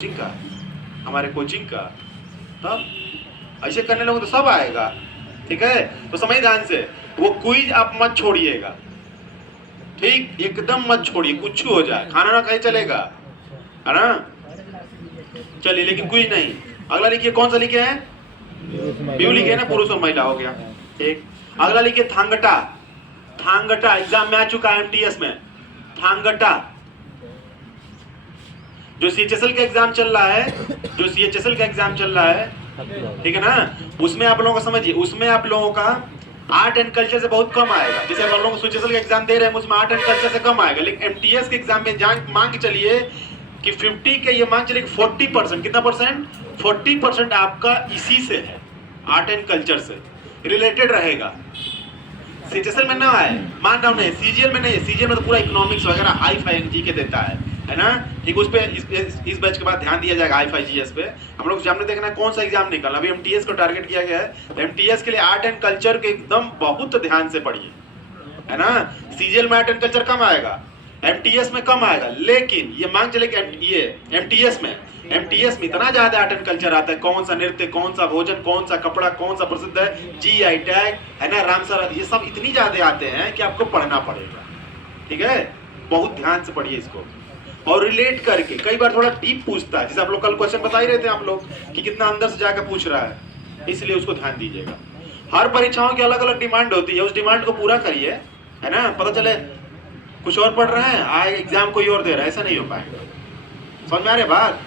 Coaching का, हमारे coaching का। तब ऐसे करने लगो तो सब आएगा। ठीक है, तो समझ ध्यान से, वो क्विज आप मत छोड़िएगा। ठीक, एकदम मत छोड़िए, कुछ हो जाए, खाना ना खाए चलेगा, है ना। चलिए, लेकिन क्विज नहीं। अगला लिखिए, कौन सा लिखे हैं? व्यू लिखे ना, पुरुष और महिला हो गया। ठीक, अगला लिखिए थांगटा। थांगटा एग्जाम में आ चुका है एमटीएस में। थांगटा जो सीएचएसएल का एग्जाम चल रहा है, जो सीएचएसएल का एग्जाम चल रहा है, ठीक है ना, उसमें आप लोगों को समझिए, उसमें आप लोगों का आर्ट एंड कल्चर से बहुत कम आएगा। जैसे आप लोगों को सीएचएसएल का एग्जाम दे रहे हैं, उसमें आर्ट एंड कल्चर से कम आएगा, लेकिन एमटीएस के एग्जाम में मान के चलिए कि 50 के ये मान चलिए 40%, कितना परसेंट? 40% आपका इसी से है, आर्ट एंड कल्चर से रिलेटेड रहेगा। सीएचएसएल में ना आए, मान रहा हूं, नहीं सीजीएल में नहीं है। सीजीएल में तो पूरा इकोनॉमिक्स वगैरह हाई फाई जीके देता है ना। ठीक, उस पे इस बैच के बाद ध्यान दिया जाएगा हाई फाई जीएस पे। हम लोग सामने देखना है कौन सा एग्जाम निकल। अभी एमटीएस को टारगेट किया गया है। एमटीएस के लिए आर्ट एंड कल्चर के एकदम बहुत ध्यान से पढ़िए, है ना। सीजीएल में आर्ट एंड कल्चर कम आएगा, एमटीएस में कम आएगा, लेकिन ये मांग चले कि ये एमटीएस में इतना ज्यादा आर्ट एंड कल्चर आता है। कौन सा नृत्य, कौन सा भोजन, कौन सा कपड़ा, कौन सा प्रसिद्ध है, जीआई टैग, है ना, रामसर, ये सब इतनी ज्यादा आते हैं कि आपको पढ़ना पड़ेगा। ठीक है, बहुत ध्यान से पढ़िए इसको, और रिलेट करके कई बार थोड़ा डीप पूछता है। जैसे आप लोग कल क्वेश्चन बता ही रहे थे आप लोग कि कितना अंदर से जाकर पूछ रहा है, इसलिए उसको ध्यान दीजिएगा। हर परीक्षाओं की अलग अलग डिमांड होती है, उस डिमांड को पूरा करिए, है ना। पता चले कुछ और पढ़ रहे हैं, आए एग्जाम कोई और दे रहा है, ऐसा नहीं हो पाएगा। समझ में आ रही बात?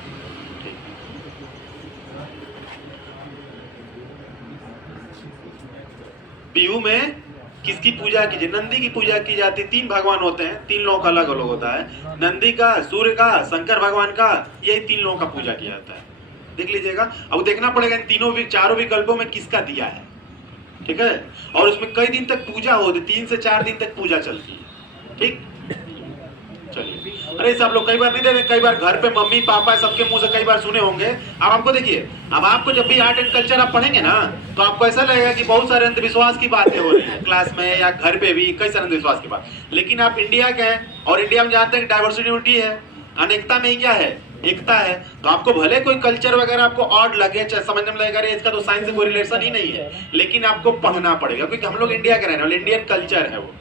बिहू में किसकी पूजा कीजिए? नंदी की पूजा की जाती है। 3 भगवान होते हैं, 3 लोगों का अलग अलग होता है। नंदी का, सूर्य का, शंकर भगवान का, यही 3 लोगों का पूजा किया जाता है। देख लीजिएगा, अब देखना पड़ेगा इन तीनों चारों विकल्पों में किसका दिया है। ठीक है, और उसमें कई दिन तक पूजा होती, 3 से 4 दिन तक पूजा चलती है। ठीक, चलिए। अरे सब लोग कई बार नहीं देते, कई बार घर पे मम्मी पापा सबके मुंह से कई बार सुने होंगे। अब आपको देखिए, अब आपको जब भी आर्ट एंड कल्चर आप पढ़ेंगे ना, तो आपको ऐसा लगेगा कि बहुत सारे अंधविश्वास की बातें हो रही है क्लास में या घर पे भी, कई सारे अंधविश्वास की बात। लेकिन आप इंडिया के हैं, और इंडिया में जानते हैं डाइवर्सिटी है, अनेकता में ही क्या है? एकता है। तो आपको भले कोई कल्चर वगैरह आपको ऑड लगे, चाहे समझने में लगेगा इसका तो साइंस से कोई रिलेशन ही नहीं है, लेकिन आपको पढ़ना पड़ेगा, क्योंकि हम लोग इंडिया के रहने वाले, इंडियन कल्चर है वो,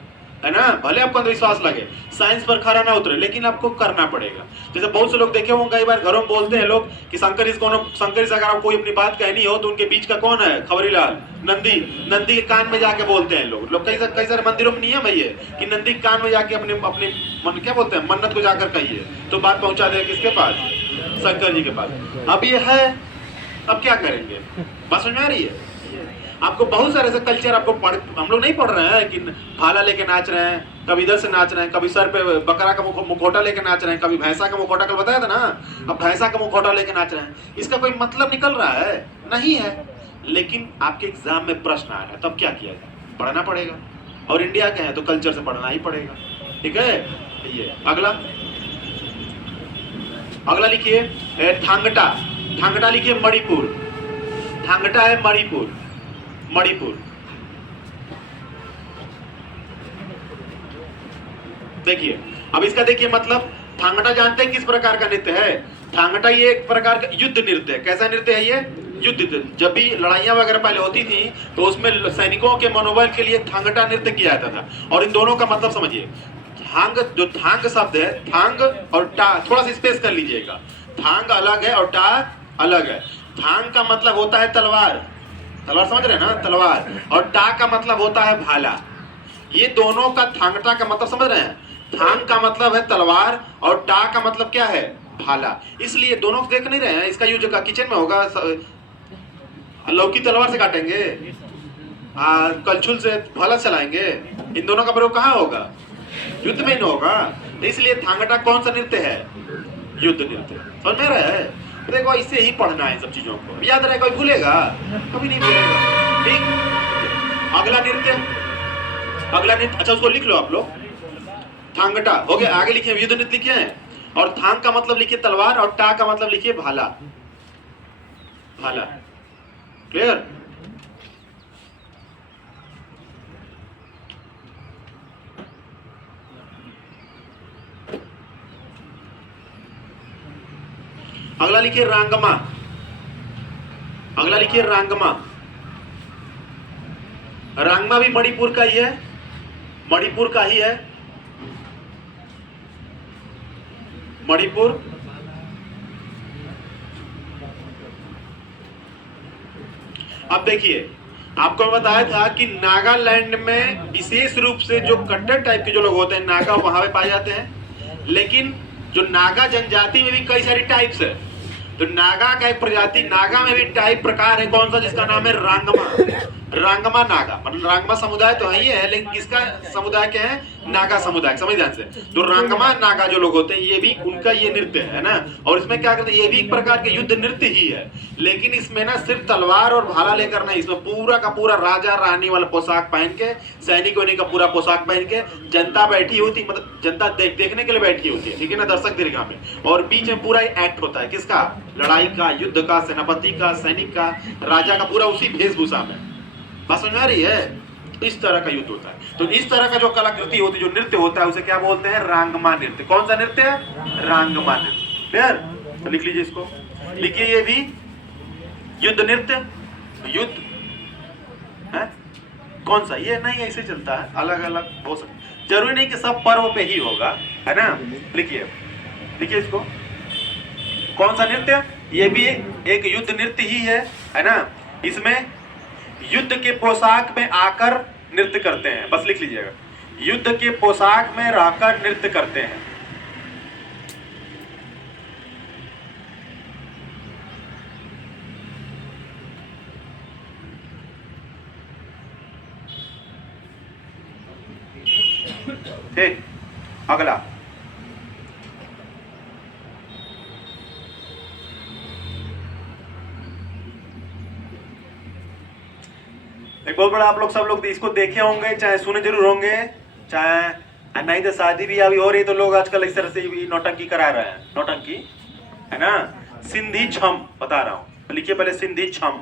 है ना। भले आपको अंधविश्वास लगे, साइंस पर खरा ना उतरे, लेकिन आपको करना पड़ेगा। जैसे बहुत से लोग देखे होंगे, कई बार घरों में बोलते हैं लोग कि शंकर से अगर आप कोई अपनी बात कहनी हो तो उनके बीच का कौन है? खबरीलाल, नंदी के कान में जाके बोलते हैं लोग। कई सारे मंदिरों में नियम है ये कि नंदी के कान में जाके अपने मन क्या बोलते हैं, मन्नत को जाकर कहिए तो बात पहुंचा दे किसके पास? शंकर जी के पास। अब ये है, अब क्या करेंगे? बात समझ में आ रही है? आपको बहुत सारे ऐसे कल्चर आपको हम लोग नहीं पढ़ रहे हैं कि भाला लेके नाच रहे हैं, कभी इधर से नाच रहे हैं, कभी सर पे बकरा का मुखौटा लेके नाच रहे हैं, कभी भैंसा का मुखौटा, कल बताया था ना। अब भैंसा का मुखौटा लेके नाच रहे हैं, इसका कोई मतलब निकल रहा है? नहीं है। लेकिन आपके एग्जाम में प्रश्न आ रहा है, तब क्या किया जाए? पढ़ना पड़ेगा, और इंडिया के हैं तो कल्चर से पढ़ना ही पड़ेगा। ठीक है, ये अगला लिखिए थांगटा। थांगटा लिखिए मणिपुर। थांगटा है मणिपुर, मणिपुर। देखिए, अब इसका देखिए मतलब, थांगटा जानते हैं किस प्रकार का नृत्य है? थांगटा ये एक प्रकार का युद्ध नृत्य है। कैसा नृत्य है ये? युद्ध नृत्य। जब भी लड़ाइयां वगैरह पहले होती थी तो उसमें सैनिकों के मनोबल के लिए थांगटा नृत्य किया जाता था। और इन दोनों का मतलब समझिए, थांग, जो थांग शब्द है, थांग और टा, थोड़ा सा स्पेस कर लीजिएगा। थांग अलग है और टा अलग है। थांग का मतलब होता है तलवार, तलवार समझ रहे हैं ना, तलवार। और टा का मतलब होता है भाला। ये दोनों का, थांगटा का मतलब समझ रहे हैं, थांग का मतलब है तलवार और टा का मतलब क्या है? भाला। इसलिए दोनों देख नहीं रहे हैं, इसका यूज का किचन में होगा, लौकी तलवार से काटेंगे, कलछुल से भाला चलाएंगे, इन दोनों का प्रयोग कहाँ होगा? युद्ध में ही होगा। इसलिए थांगटा कौन सा नृत्य है? युद्ध नृत्य। समझ में रहे हैं? देखो, इससे ही पढ़ना है, सब चीजों को याद रहे, कोई भूलेगा? कभी नहीं भूलेगा। ठीक, अगला नृत्य, अगला नृत्य, अच्छा उसको लिख लो आप लोग। थांगटा हो गया, आगे लिखिए युद्ध नृत्य लिखे हैं, और थांग का मतलब लिखिए तलवार, और टा का मतलब लिखिए भाला। भाला, क्लियर? अगला लिखिए रांगमा, अगला लिखिए रांगमा। रांगमा भी मणिपुर का ही है, मणिपुर का ही है, मणिपुर। अब देखिए, आपको मैं बताया था कि नागालैंड में विशेष रूप से जो कट्टर टाइप के जो लोग होते हैं नागा वहां पे पाए जाते हैं, लेकिन जो नागा जनजाति में भी कई सारी टाइप्स है। तो नागा का एक प्रजाति, नागा में भी टाइप प्रकार है, कौन सा, जिसका नाम है रांगमा। रांगमा नागा, मतलब रांगमा समुदाय तो ही है, लेकिन किसका समुदाय क्या है, नागा समुदाय। समझ ध्यान से। तो रांगमा नागा जो लोग होते हैं ये भी उनका ये नृत्य है ना। और इसमें क्या करते हैं, ये भी एक प्रकार के युद्ध नृत्य ही है, लेकिन इसमें ना सिर्फ तलवार और भाला लेकर नहीं, इसमें पूरा का पूरा राजा रानी वाला पोशाक पहन के, सैनिक वैनिक का पूरा पोशाक पहन के जनता बैठी होती, मतलब जनता देखने के लिए बैठी होती है, ठीक है ना, दर्शक दीर्घा में। और बीच में पूरा एक्ट होता है, किसका, लड़ाई का, युद्ध का, सेनापति का, सैनिक का, राजा का, पूरा उसी वेशभूषा में। बात समझ में आ रही है? इस तरह का युद्ध होता है। तो इस तरह का जो कलाकृति होती है, जो नृत्य होता है, उसे क्या बोलते हैं, रांगमा नृत्य। कौन सा नृत्य है, रांगमा नृत्य। क्लियर? तो लिख लीजिए इसको, लिखिए ये भी युद्ध नृत्य, युद्ध है कौन सा, ये नहीं ऐसे चलता है, अलग अलग हो सकता, जरूरी नहीं कि सब पर्व पे ही होगा, है ना। लिखिए, लिखिए इसको, कौन सा नृत्य, ये भी एक युद्ध नृत्य ही है ना। इसमें युद्ध के पोशाक में आकर नृत्य करते हैं, बस लिख लीजिएगा, युद्ध के पोशाक में रहकर नृत्य करते हैं। ठीक, अगला एक बहुत बड़ा, आप लोग सब लोग इसको देखे होंगे, चाहे सुने जरूर होंगे, चाहे नहीं तो शादी भी अभी हो रही तो लोग आजकल इस तरह से भी नौटंकी करा रहे हैं, नौटंकी है ना। सिंधी छम बता रहा हूं, तो लिखिए पहले सिंधी छम।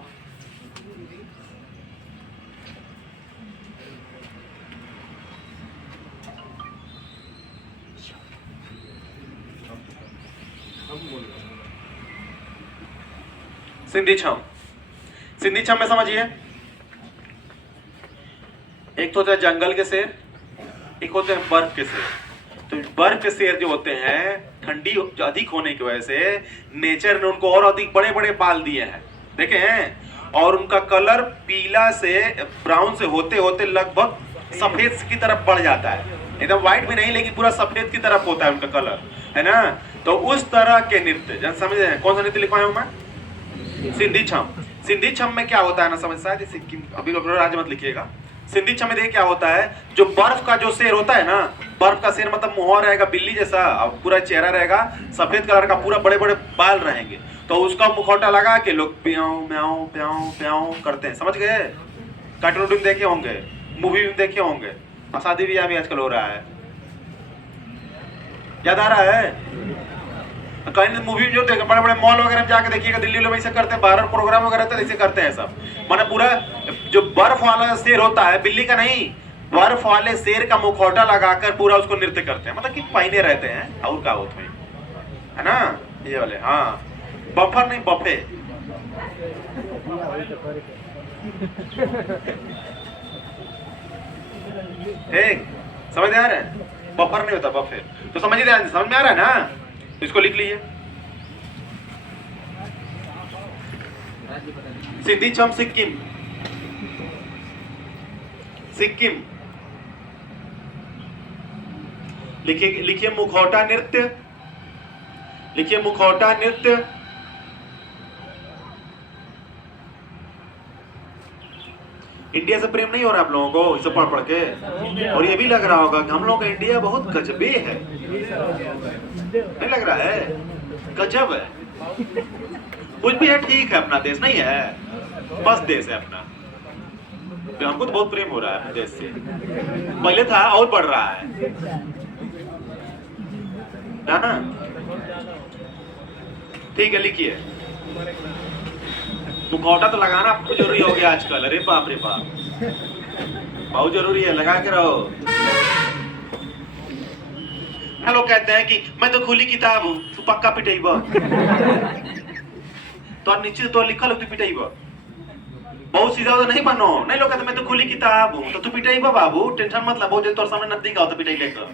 सिंधी छम, सिंधी छम में समझिए, एक तो होता है जंगल के शेर, एक होते हैं बर्फ के शेर। तो बर्फ के शेर जो होते हैं, ठंडी अधिक होने की वजह से नेचर ने उनको और अधिक बड़े बड़े बाल दिए हैं, देखे हैं, और उनका कलर पीला से ब्राउन से होते होते लगभग सफेद की तरफ बढ़ जाता है, एकदम व्हाइट भी नहीं लेकिन पूरा सफेद की तरफ होता है उनका कलर, है ना। तो उस तरह के नृत्य जन समझे हैं, कौन सा नृत्य लिखवाया हूं मैं, सिंधी छम। सिंधी छम में क्या होता है ना, समझ शायद सिक्किम, अभी राज्य मत लिखिएगा। सिंधी छम में देखिए क्या होता है, जो बर्फ का जो शेर होता है ना, बर्फ का शेर मतलब मुंह रहेगा बिल्ली जैसा, और पूरा चेहरा रहेगा सफेद कलर का, पूरा बड़े बड़े बाल रहेंगे, तो उसका मुखौटा लगा के लोग प्याऊ म्याऊ प्याऊ प्याऊ करते हैं, समझ गए। कार्टून देखे होंगे, मूवी में देखे होंगे, शादी ब्याह भी आजकल हो रहा है, याद आ रहा है। कहीं मूवी जो देखे, बड़े बड़े मॉल वगैरह में जाके देखिएगा, दिल्ली में ऐसे करते हैं, बाहर प्रोग्राम वगैरह तो ऐसे करते हैं सब। माने पूरा जो बर्फ वाला शेर होता है, बिल्ली का नहीं, बर्फ वाले शेर का मुखौटा लगाकर पूरा उसको नृत्य करते हैं, मतलब कि पहने रहते हैं, और का होता है ना, ये वाले। हाँ, बफर नहीं, बफे। ठीक, समझ आ रहा है, बफर नहीं होता, बफे। तो समझिए, ध्यान समझ में आ रहा है ना, इसको लिख लीजिए, सिंधी छम सिक्किम, सिक्किम। लिखिए, लिखिए मुखौटा नृत्य, लिखिए मुखौटा नृत्य। इंडिया से प्रेम नहीं हो रहा आप लोगों को इसे पढ़ पढ़ के, और ये भी लग रहा होगा कि हम लोगों का इंडिया बहुत गजबे है, नहीं लग रहा है, गजब है, कुछ भी है, ठीक है, अपना देश नहीं है, बस देश है अपना। तो हमको तो बहुत प्रेम हो रहा है अपने देश से, पहले था और बढ़ रहा है ना। ठीक है, लिखिए, मुखौटा तो लगाना जरूरी हो गया आजकल, अरे बाप रे बाप, बहुत जरूरी है, लगा के रहो। लोग कहते हैं कि मैं तो खुली किताब हूं, तू पक्का पिटेगा। तो नीचे तो लिखल हो तू पिटाई बा बहुत सीधा तो नहीं बनो नहीं लोग कहते मैं तो खुली किताब हूँ तो तू पिटाई बा बाबू टेंशन मत ला बहुत जल्दी तोर सामने नदी का हो तो पिटाई लेकर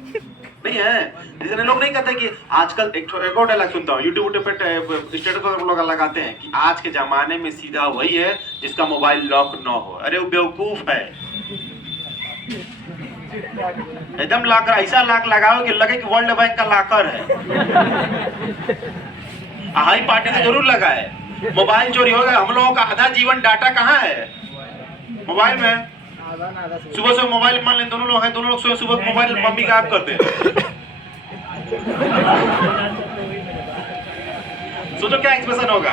नहीं है इसलिए लोग नहीं कहते कि आजकल एक और डायलॉग सुनता हूँ यूट्यूब पे स्टेटस पर लोग लगाते हैं कि आज के जमाने में सीधा वही है जिसका मोबाइल लॉक न हो अरे वो बेवकूफ है एकदम लॉक ऐसा लॉक लगाओ कि लगे कि वर्ल्ड बैंक का लॉकर है हाई पार्टी से जरूर लगा है मोबाइल चोरी होगा हम लोगों का आधा जीवन डाटा कहाँ है मोबाइल में सुबह से मोबाइल मान लें दोनों लोग हैं दोनों लोग सुबह मोबाइल मम्मी का ऐप करते हैं सोचो क्या एक्सप्रेशन होगा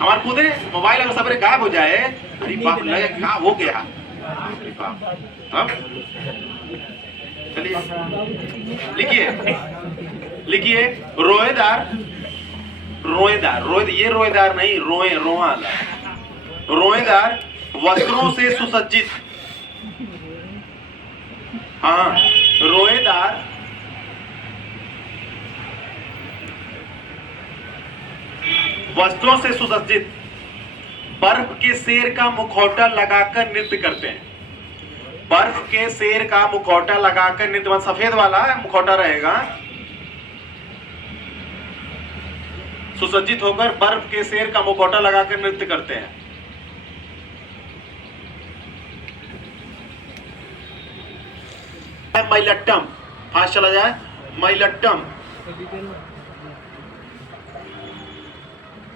हमारे खुद मोबाइल अगर सवेरे गायब हो जाए अरे बाप लगे क्या हो गया अरे बाप अब चलिए लिखिए रोएदार ये रोएदार नहीं रोएदार वस्त्रों से सुसज्जित हाँ रोएदार वस्त्रों से सुसज्जित बर्फ के शेर का मुखौटा लगाकर नृत्य करते हैं बर्फ के शेर का मुखौटा लगाकर नृत्य सफेद वाला मुखौटा रहेगा सुसज्जित होकर बर्फ के शेर का मुखौटा लगाकर नृत्य करते हैं मैलट्टम फास्ट चला जाए मैलट्टम